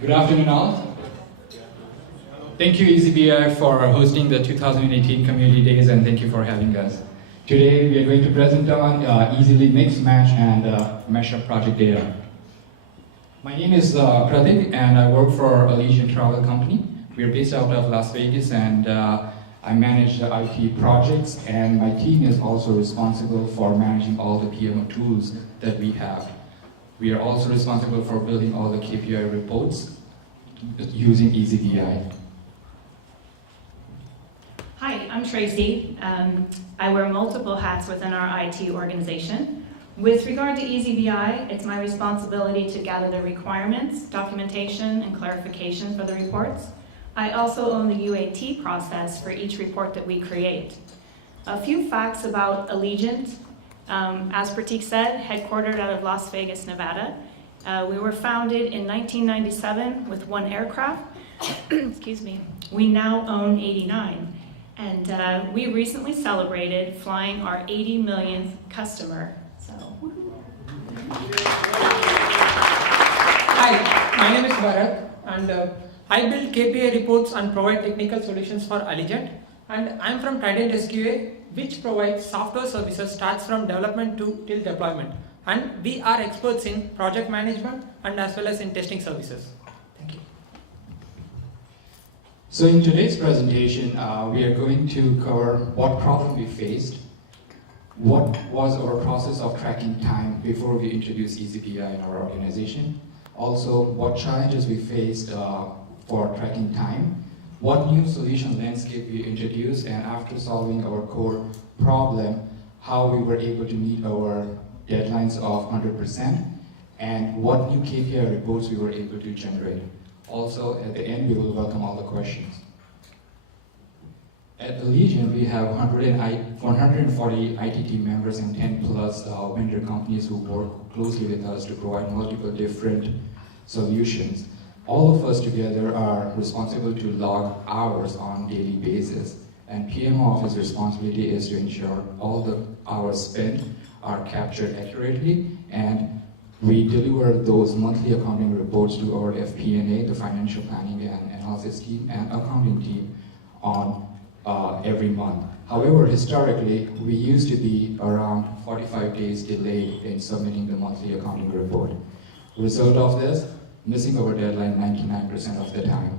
Good afternoon, all. Thank you, eazyBI, for hosting the 2018 Community Days, and thank you for having us. Today, we are going to present on eazyLY Mix, Match, and Mashup project data. My name is Pratik, and I work for Allegiant travel company. We are based out of Las Vegas, and I manage the IT projects, and my team is also responsible for managing all the PMO tools that we have. We are also responsible for building all the KPI reports using eazyBI. Hi, I'm Tracy. I wear multiple hats within our IT organization. With regard to eazyBI, it's my responsibility to gather the requirements, documentation, and clarification for the reports. I also own the UAT process for each report that we create. A few facts about Allegiant. As Pratik said, headquartered out of Las Vegas, Nevada. We were founded in 1997 with 1 aircraft. Excuse me. We now own 89. And we recently celebrated flying our 80 millionth customer. So. Hi, my name is Bharat, and I build KPI reports and provide technical solutions for Allegiant. And I'm from Trident SQA, which provides software services starts from development to till deployment. And we are experts in project management and as well as in testing services. Thank you. So in today's presentation, we are going to cover what problem we faced, what was our process of tracking time before we introduced eazyBI in our organization, also what challenges we faced for tracking time, what new solution landscape we introduced, and after solving our core problem, how we were able to meet our deadlines of 100%, and what new KPI reports we were able to generate. Also, at the end, we will welcome all the questions. At Allegiant, we have 140 IT team members and 10 plus vendor companies who work closely with us to provide multiple different solutions. All of us together are responsible to log hours on a daily basis, and PMO office responsibility is to ensure all the hours spent are captured accurately, and we deliver those monthly accounting reports to our FP&A, the financial planning and analysis team, and accounting team on every month. However, historically, we used to be around 45 days delayed in submitting the monthly accounting report. Result of this, missing our deadline 99% of the time.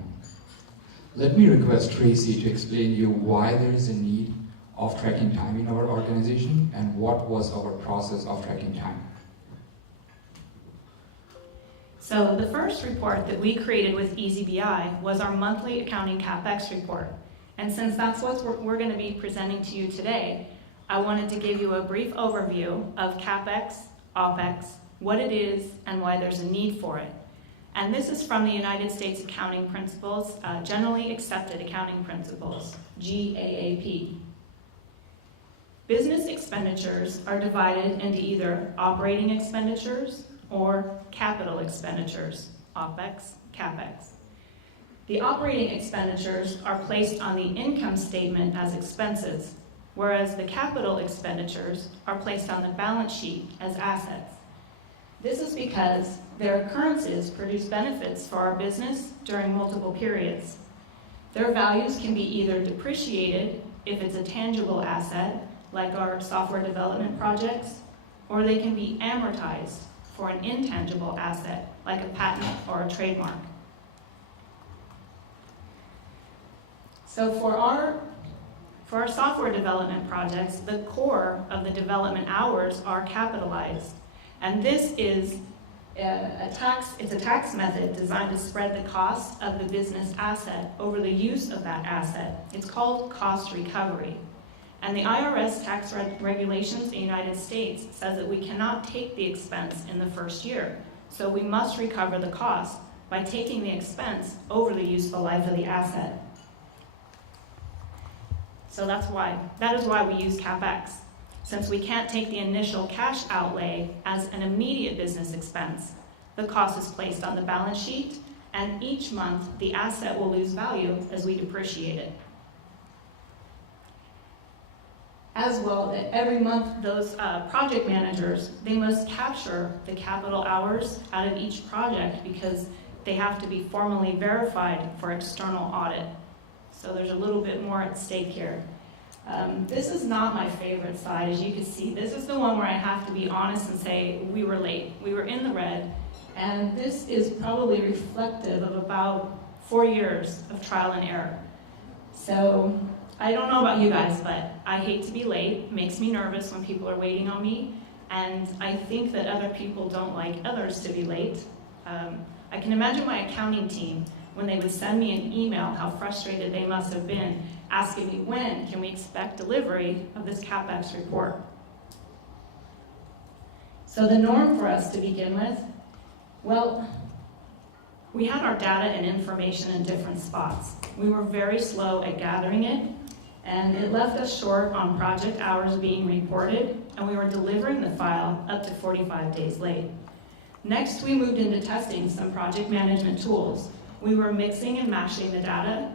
Let me request Tracy to explain to you why there is a need of tracking time in our organization and what was our process of tracking time. So the first report that we created with eazyBI was our monthly accounting CapEx report. And since that's what we're going to be presenting to you today, I wanted to give you a brief overview of CapEx, OpEx, what it is, and why there's a need for it. And this is from the United States Accounting Principles, Generally Accepted Accounting Principles, GAAP. Business expenditures are divided into either operating expenditures or capital expenditures, OpEx, CapEx. The operating expenditures are placed on the income statement as expenses, whereas the capital expenditures are placed on the balance sheet as assets. This is because their occurrences produce benefits for our business during multiple periods. Their values can be either depreciated if it's a tangible asset, like our software development projects, or they can be amortized for an intangible asset, like a patent or a trademark. So for our software development projects, the core of the development hours are capitalized. And this is a tax method designed to spread the cost of the business asset over the use of that asset. It's called cost recovery. And the IRS tax regulations in the United States says that we cannot take the expense in the first year. So we must recover the cost by taking the expense over the useful life of the asset. So that is why we use CapEx. Since we can't take the initial cash outlay as an immediate business expense, the cost is placed on the balance sheet, and each month the asset will lose value as we depreciate it. As well, every month those project managers, they must capture the capital hours out of each project because they have to be formally verified for external audit. So there's a little bit more at stake here. This is not my favorite side, as you can see. This is the one where I have to be honest and say we were late. We were in the red, and this is probably reflective of about 4 years of trial and error. So I don't know about you guys, but I hate to be late. It makes me nervous when people are waiting on me, and I think that other people don't like others to be late. I can imagine my accounting team, when they would send me an email, how frustrated they must have been, asking me, when can we expect delivery of this CapEx report? So the norm for us to begin with, well, we had our data and information in different spots. We were very slow at gathering it, and it left us short on project hours being reported, and we were delivering the file up to 45 days late. Next, we moved into testing some project management tools. We were mixing and mashing the data,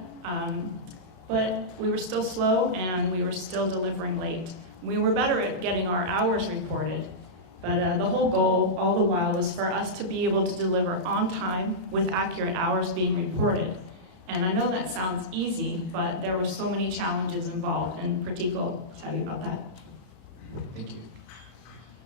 but we were still slow and we were still delivering late. We were better at getting our hours reported, but the whole goal all the while was for us to be able to deliver on time with accurate hours being reported. And I know that sounds easy, but there were so many challenges involved, and Pratik will tell you about that. Thank you.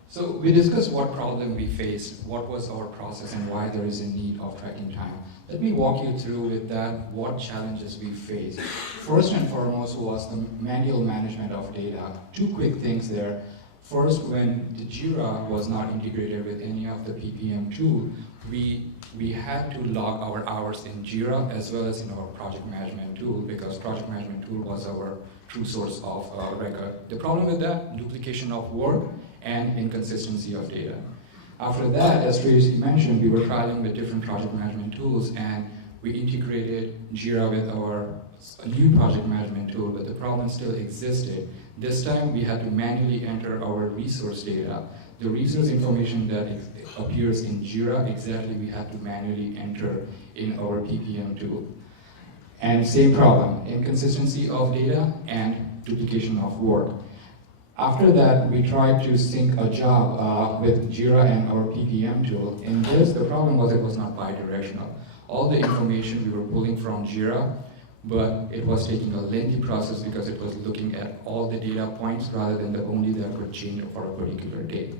So we discussed what problem we faced, what was our process, and why there is a need of tracking time. Let me walk you through with that what challenges we faced. First and foremost was the manual management of data. Two quick things there. First, when the Jira was not integrated with any of the PPM tool, we had to log our hours in Jira as well as in our project management tool, because project management tool was our true source of record. The problem with that, duplication of work and inconsistency of data. After that, as Tracy mentioned, we were trialing with different project management tools, and we integrated Jira with our new project management tool, but the problem still existed. This time we had to manually enter our resource data. The resource information that appears in Jira, exactly we had to manually enter in our PPM tool. And same problem, inconsistency of data and duplication of work. After that, we tried to sync a job with Jira and our PPM tool. In this, the problem was it was not bidirectional. All the information we were pulling from Jira, but it was taking a lengthy process because it was looking at all the data points rather than the only that could change for a particular day.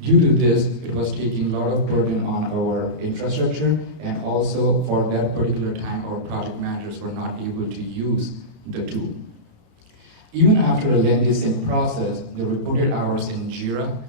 Due to this, it was taking a lot of burden on our infrastructure, and also for that particular time, our project managers were not able to use the tool. Even after a lengthy sync process, the reported hours in Jira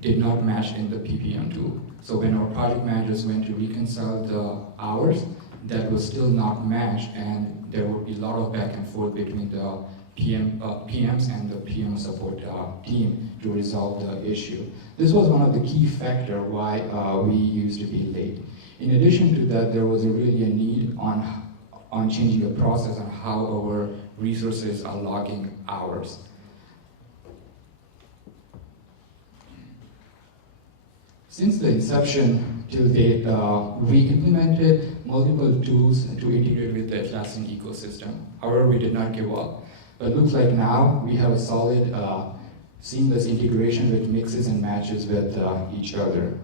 did not match in the PPM tool. So when our project managers went to reconcile the hours, that was still not matched, and there would be a lot of back and forth between the PMs and the PM support team to resolve the issue. This was one of the key factors why we used to be late. In addition to that, there was really a need on changing the process on how our resources are logging hours. Since the inception to date, we implemented multiple tools to integrate with the Atlassian ecosystem. However, we did not give up. But it looks like now we have a solid, seamless integration with mixes and matches with each other.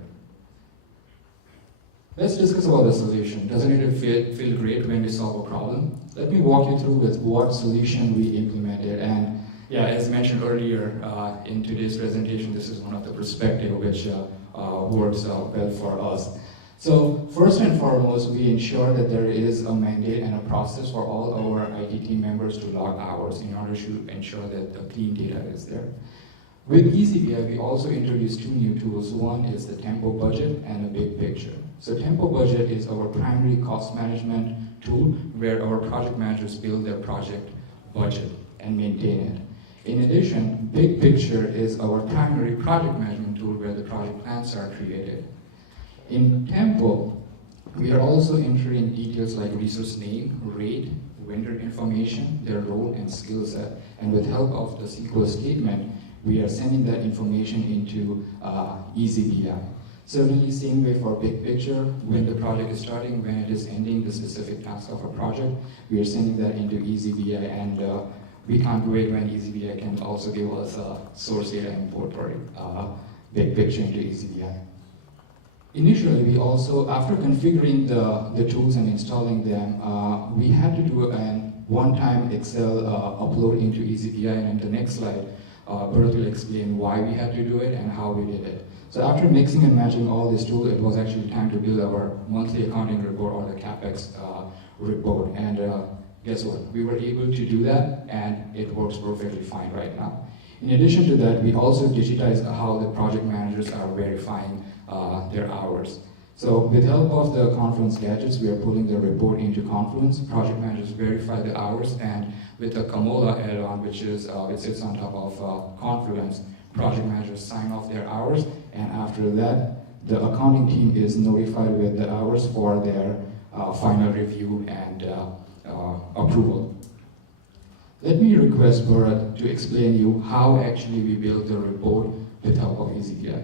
Let's discuss about the solution. Doesn't it feel great when we solve a problem? Let me walk you through with what solution we implemented. And yeah, as mentioned earlier in today's presentation, this is one of the perspectives which works well for us. So first and foremost, we ensure that there is a mandate and a process for all our IT team members to log hours in order to ensure that the clean data is there. With eazyBI, we also introduced two new tools. One is the Tempo Budget and a Big Picture. So Tempo Budget is our primary cost management tool where our project managers build their project budget and maintain it. In addition, Big Picture is our primary project management tool where the project plans are created. In Tempo, we are also entering details like resource name, rate, vendor information, their role and skill set, and with help of the SQL statement, we are sending that information into eazyBI. Certainly, same way for Big Picture, when the project is starting, when it is ending the specific task of a project, we are sending that into eazyBI, and we can't wait when eazyBI can also give us a source data import for Big Picture into eazyBI. Initially, we also, after configuring the tools and installing them, we had to do a one-time Excel upload into eazyBI, and in the next slide, Bharat will explain why we had to do it and how we did it. So after mixing and matching all these tools, it was actually time to build our monthly accounting report or the CapEx report. And guess what? We were able to do that, and it works perfectly fine right now. In addition to that, we also digitized how the project managers are verifying their hours. So with help of the Confluence gadgets, we are pulling the report into Confluence. Project managers verify the hours, and with the Kamola add-on, which sits on top of Confluence, project managers sign off their hours, and after that, the accounting team is notified with the hours for their final review and approval. Let me request Bharat to explain you how actually we build the report with help of eazyBI.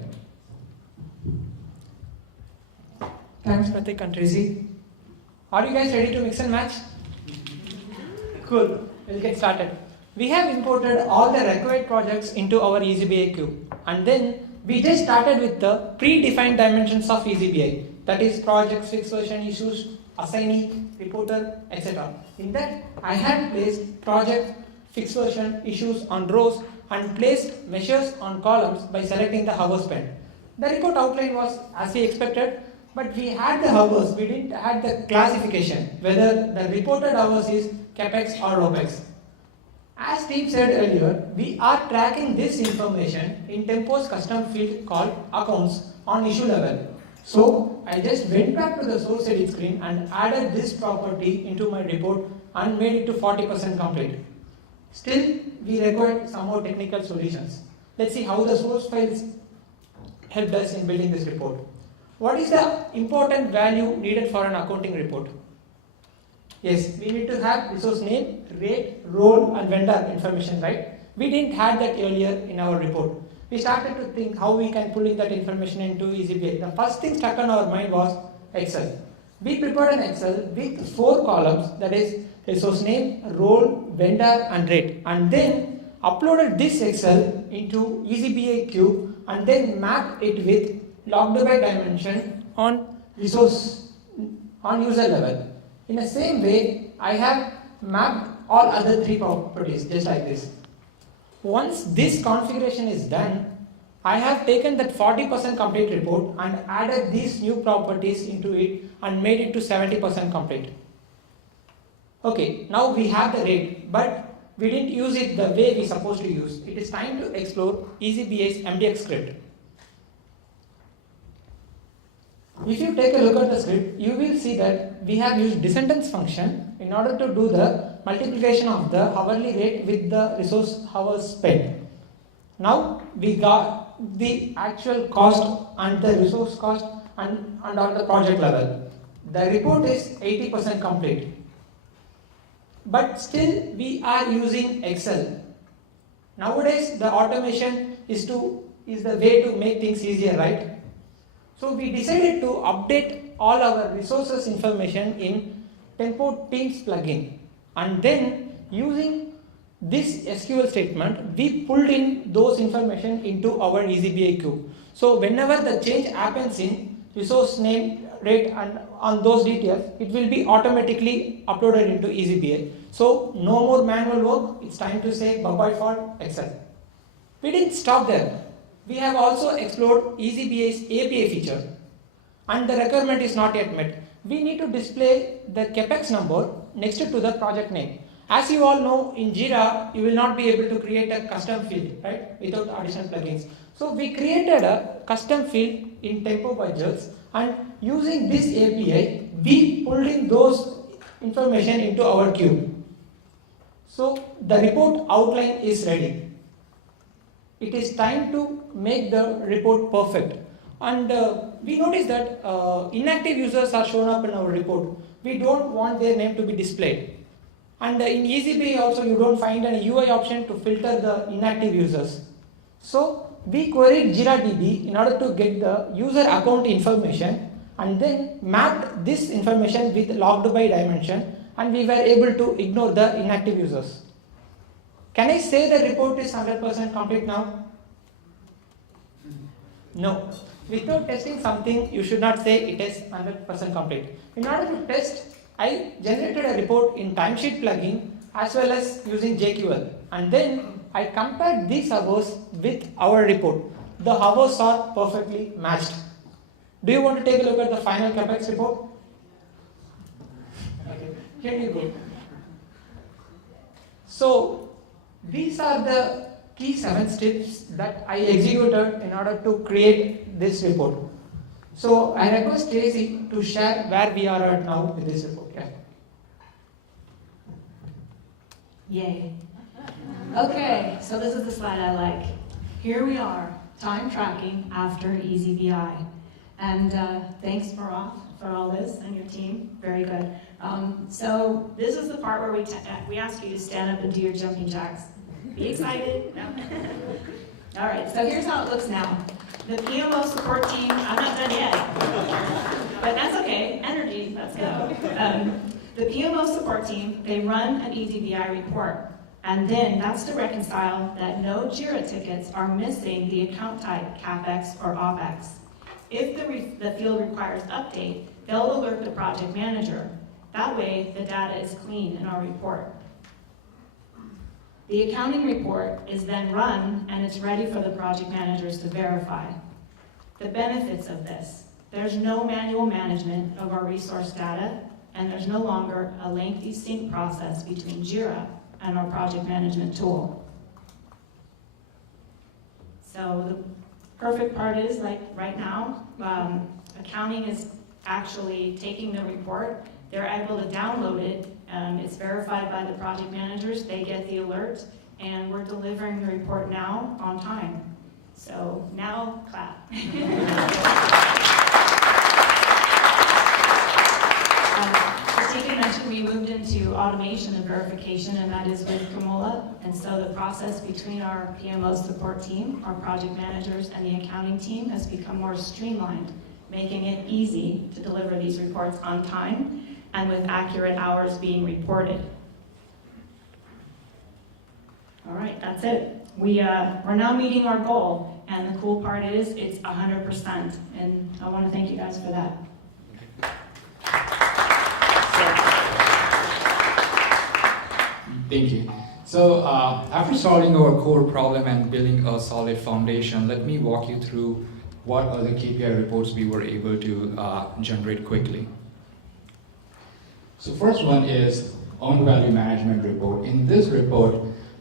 Thanks, Pratik and Tracy. Are you guys ready to mix and match? Cool. We'll get started. We have imported all the required projects into our eazyBI queue, and then we just started with the predefined dimensions of eazyBI, that is projects, fixed version, issues, assignee, reporter, etc. In that, I had placed project, fixed version, issues on rows and placed measures on columns by selecting the hours spent. The report outline was as we expected, but we had the hours, we didn't have the classification, whether the reported hours is CapEx or OpEx. As Steve said earlier, we are tracking this information in Tempo's custom field called accounts on issue level. So I just went back to the source edit screen and added this property into my report and made it to 40% complete. Still, we required some more technical solutions. Let's see how the source files helped us in building this report. What is the important value needed for an accounting report? Yes, we need to have resource name, rate, role and vendor information, right? We didn't have that earlier in our report. We started to think how we can pull in that information into eazyBI. The first thing stuck on our mind was Excel. We prepared an Excel with 4 columns, that is resource name, role, vendor and rate, and then uploaded this Excel into eazyBI queue and then mapped it with logged by dimension on resource on user level. In the same way, I have mapped all other 3 properties just like this. Once this configuration is done, I have taken that 40% complete report and added these new properties into it and made it to 70% complete. Okay, now we have the rate, but we didn't use it the way we supposed to use. It is time to explore eazyBI's MDX script. If you take a look at the script, you will see that we have used descendants function in order to do the multiplication of the hourly rate with the resource hours spent. Now we got the actual cost and the resource cost and on the project level. The report is 80% complete. But still we are using Excel. Nowadays the automation is the way to make things easier, right? So we decided to update all our resources information in Tempo Teams plugin, and then using this SQL statement, we pulled in those information into our eazyBI queue. So whenever the change happens in resource name, rate and on those details, it will be automatically uploaded into eazyBI. So no more manual work, it's time to say bye-bye for Excel. We didn't stop there. We have also explored eazyBI's API feature, and the requirement is not yet met. We need to display the CapEx number next to the project name. As you all know, in Jira, you will not be able to create a custom field, right, without additional plugins. So we created a custom field in Tempo budgets, and using this API, we pulled in those information into our queue. So the report outline is ready. It is time to make the report perfect. And we notice that inactive users are shown up in our report. We don't want their name to be displayed. And in eazyBI also you don't find an UI option to filter the inactive users. So we queried JiraDB in order to get the user account information and then mapped this information with logged by dimension, and we were able to ignore the inactive users. Can I say the report is 100% complete now? No. Without testing something, you should not say it is 100% complete. In order to test, I generated a report in timesheet plugin as well as using JQL, and then I compared these hours with our report. The hours are perfectly matched. Do you want to take a look at the final CapEx report? Okay, here you go. So these are the key 7 steps that I executed in order to create this report. So I request Stacy to share where we are at now with this report. Yeah. Yay. Okay, so this is the slide I like. Here we are, time tracking after eazyBI. And thanks for all this and your team, very good. So this is the part where we ask you to stand up and do your jumping jacks. Be excited. No. All right, so here's how it looks now. The PMO support team, I'm not done yet, but that's okay, energy, let's go. The PMO support team, they run an eazyBI report, and then that's to reconcile that no JIRA tickets are missing the account type CapEx or OpEx. If the field requires update, they'll alert the project manager. That way, the data is clean in our report. The accounting report is then run, and it's ready for the project managers to verify. The benefits of this: there's no manual management of our resource data, and there's no longer a lengthy sync process between JIRA and our project management tool. So the perfect part is, like right now, accounting is actually taking the report. They're able to download it. It's verified by the project managers. They get the alert, and we're delivering the report now on time. So now, clap. Pratik mentioned we moved into automation and verification, and that is with Kamola. And so the process between our PMO support team, our project managers, and the accounting team has become more streamlined, making it easy to deliver these reports on time and with accurate hours being reported. All right, that's it. We're now meeting our goal, and the cool part is it's 100%, and I want to thank you guys for that. Thank you. So after solving our core problem and building a solid foundation, let me walk you through what other KPI reports we were able to generate quickly. So first one is owned value management report. In this report,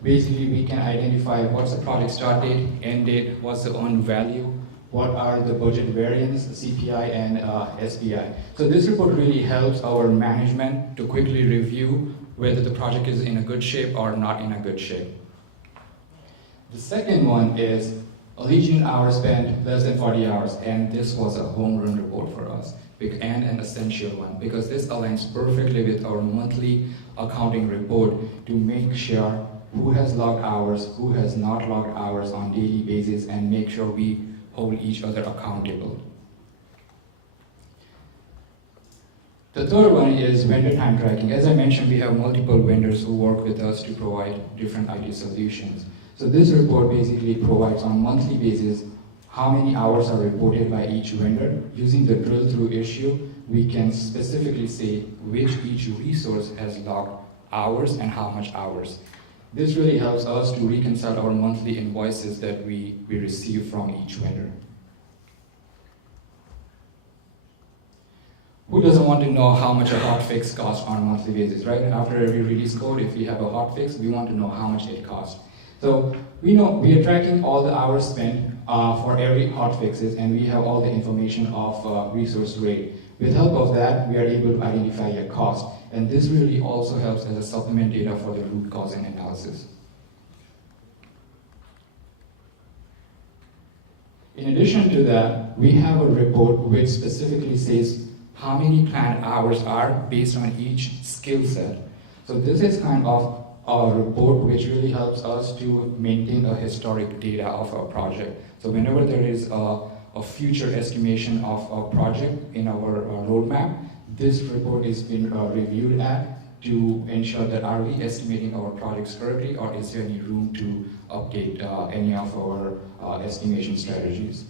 basically we can identify what's the project start date, end date, what's the owned value, what are the budget variance, CPI and SPI. So this report really helps our management to quickly review whether the project is in a good shape or not in a good shape. The second one is Allegiant hours spent less than 40 hours, and this was a home run report for us, and an essential one, because this aligns perfectly with our monthly accounting report to make sure who has logged hours, who has not logged hours on daily basis, and make sure we hold each other accountable. The third one is vendor time tracking. As I mentioned, we have multiple vendors who work with us to provide different IT solutions. So this report basically provides on a monthly basis how many hours are reported by each vendor. Using the drill through issue, we can specifically say which each resource has logged hours and how much hours. This really helps us to reconcile our monthly invoices that we receive from each vendor. Who doesn't want to know how much a hotfix costs on a monthly basis, right? And after every release code, if we have a hotfix, we want to know how much it costs. So we know we are tracking all the hours spent for every hotfixes, and we have all the information of resource rate. With help of that, we are able to identify a cost, and this really also helps as a supplement data for the root causing analysis. In addition to that, we have a report which specifically says how many planned hours are based on each skill set. So this is kind of a report which really helps us to maintain a historic data of our project. So whenever there is a future estimation of a project in our roadmap, this report is being reviewed to ensure that are we estimating our projects correctly, or is there any room to update any of our estimation strategies.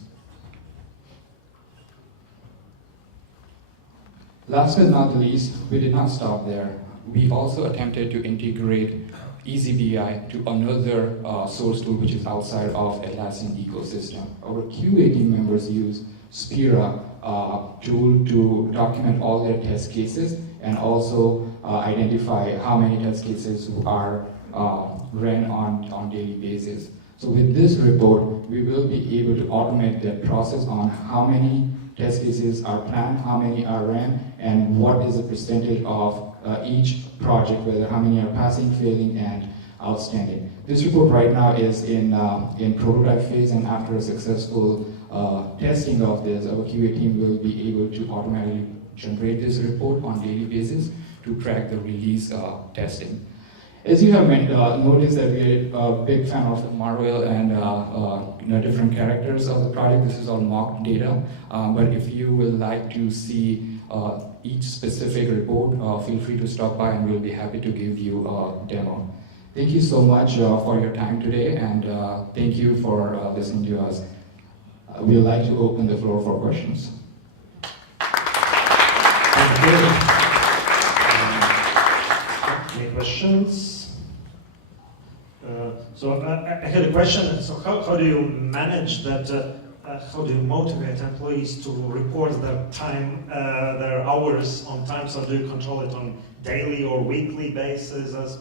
Last but not the least, we did not stop there. We also attempted to integrate eazyBI to another source tool which is outside of Atlassian ecosystem. Our QA team members use Spira tool to document all their test cases and also identify how many test cases are ran on daily basis. So with this report, we will be able to automate that process on how many test cases are planned, how many are ran, and what is the percentage of each project, whether how many are passing, failing, and outstanding. This report right now is in prototype phase, and after a successful testing of this, our QA team will be able to automatically generate this report on daily basis to track the release testing. As you have noticed that we are a big fan of Marvel and different characters of the project. This is all mock data, but if you would like to see each specific report, feel free to stop by and we'll be happy to give you a demo. Thank you so much for your time today, and thank you for listening to us. We'd like to open the floor for questions. Thank you. Any questions? So I had a question. So how do you manage that? How do you motivate employees to report their time, their hours on time? So do you control it on daily or weekly basis? As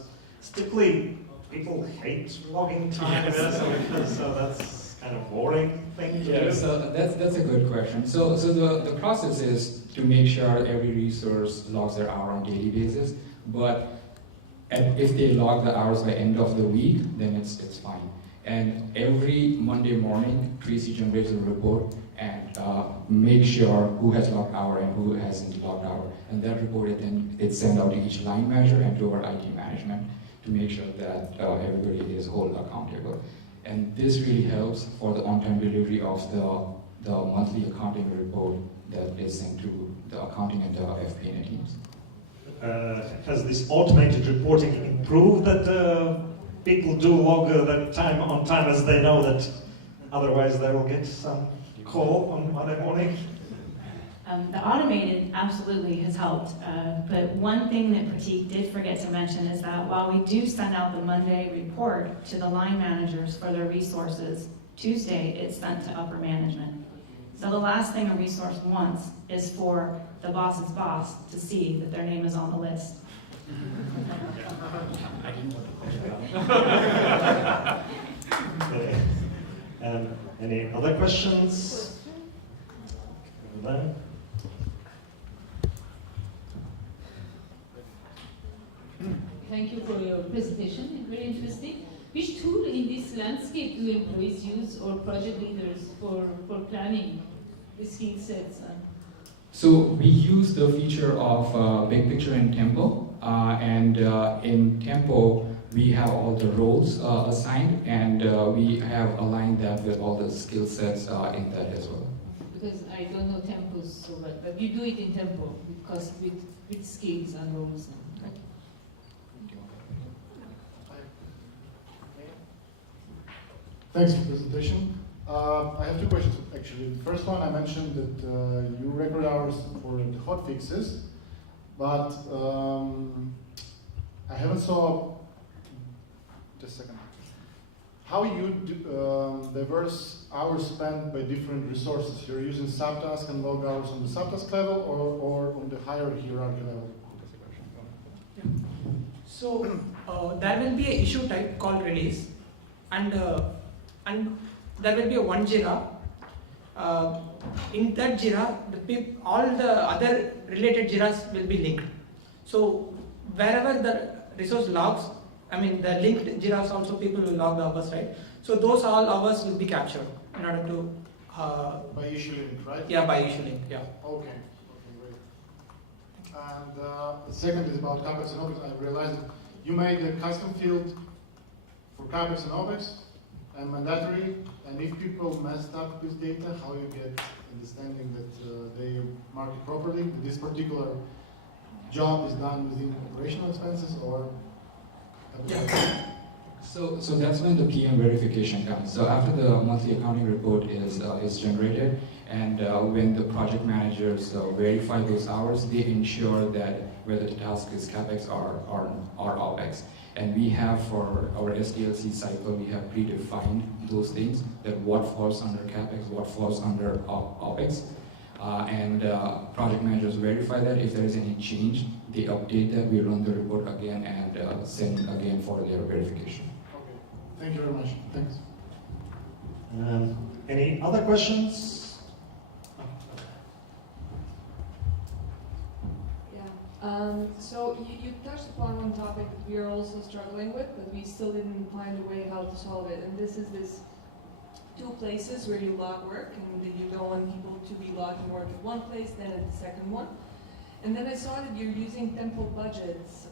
typically people hate logging time, yes. So that's kind of boring thing to do. So that's a good question. So the process is to make sure every resource logs their hour on daily basis, but if they log the hours by end of the week, then it's fine. And every Monday morning, Tracy generates a report and make sure who has logged hour and who hasn't logged hour. And that report it's sent out to each line manager and to our IT management to make sure that everybody is held accountable. And this really helps for the on-time delivery of the monthly accounting report that is sent to the accounting and the FP&A teams. Has this automated reporting improved that people do log that time on time, as they know that otherwise they will get some call on Monday morning? The automated absolutely has helped, but one thing that Pratik did forget to mention is that while we do send out the Monday report to the line managers for their resources, Tuesday it's sent to upper management. So the last thing a resource wants is for the boss's boss to see that their name is on the list. Okay. Any other questions? Thank you for your presentation, very interesting. Which tool in this landscape do employees use or project leaders for planning the skill sets? So we use the feature of Big Picture in Tempo, and in Tempo we have all the roles assigned, and we have aligned that with all the skill sets in that as well. Because I don't know Tempos so well, but you do it in Tempo because with skills and roles. Thanks for the presentation. I have two questions actually. The first one, I mentioned that you record hours for the hot fixes, but I haven't saw, just a second, how you diverse hours spent by different resources. You're using subtask and log hours on the subtask level or on the higher hierarchy level? Yeah. So there will be an issue type called release, and there will be a one Jira. In that Jira, all the other related Jiras will be linked. So wherever the resource logs, I mean the linked Jiras also people will log the hours, right? So those all hours will be captured in order to by issue link, right? Yeah, by issue link. Yeah. Okay. Okay, great. And the second is about CapEx and OpEx. I realized that you made a custom field for CapEx and OpEx and mandatory. And if people messed up with data, how you get understanding that they mark it properly, that this particular job is done within operational expenses or yeah. So that's when the PM verification comes. So after the monthly accounting report is generated, And when the project managers verify those hours, they ensure that whether the task is CapEx or OpEx. And we have, for our SDLC cycle, we have predefined those things, that what falls under CapEx, what falls under OpEx. And project managers verify that. If there is any change, they update that, we run the report again and send again for their verification. Okay. Thank you very much. Thanks. Any other questions? So you touched upon one topic that we are also struggling with, but we still didn't find a way how to solve it. And this is this 2 places where you log work, and you don't want people to be logging work at one place, then at the second one. And then I saw that you're using tempo budgets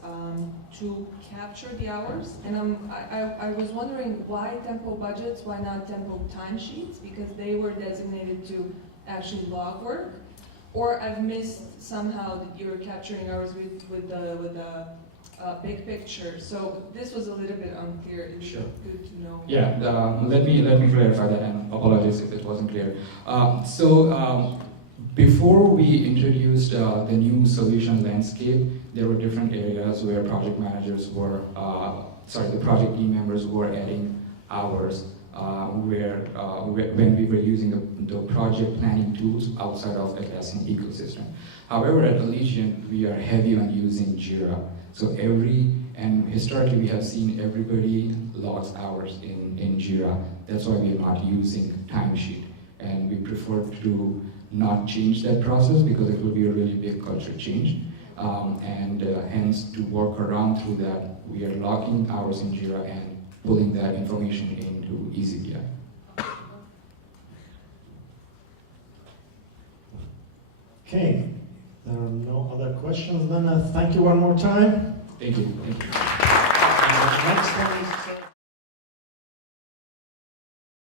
to capture the hours, and I was wondering why tempo budgets, why not tempo timesheets, because they were designated to actually log work. Or I've missed somehow that you're capturing hours with the big picture. So this was a little bit unclear. It'd be Sure. good to know. Yeah, let me clarify that, and apologies if it wasn't clear. Before we introduced the new solution landscape, there were different areas where project managers were, the project team members were adding hours when we were using the project planning tools outside of Atlassian ecosystem. However, at Allegiant, we are heavy on using Jira. So historically we have seen everybody logs hours in Jira. That's why we are not using timesheet. And we prefer to not change that process because it will be a really big culture change. Hence, to work around through that, we are logging hours in Jira and pulling that information into eazyBI. Okay, there are no other questions then. Thank you one more time. Thank you. Next one is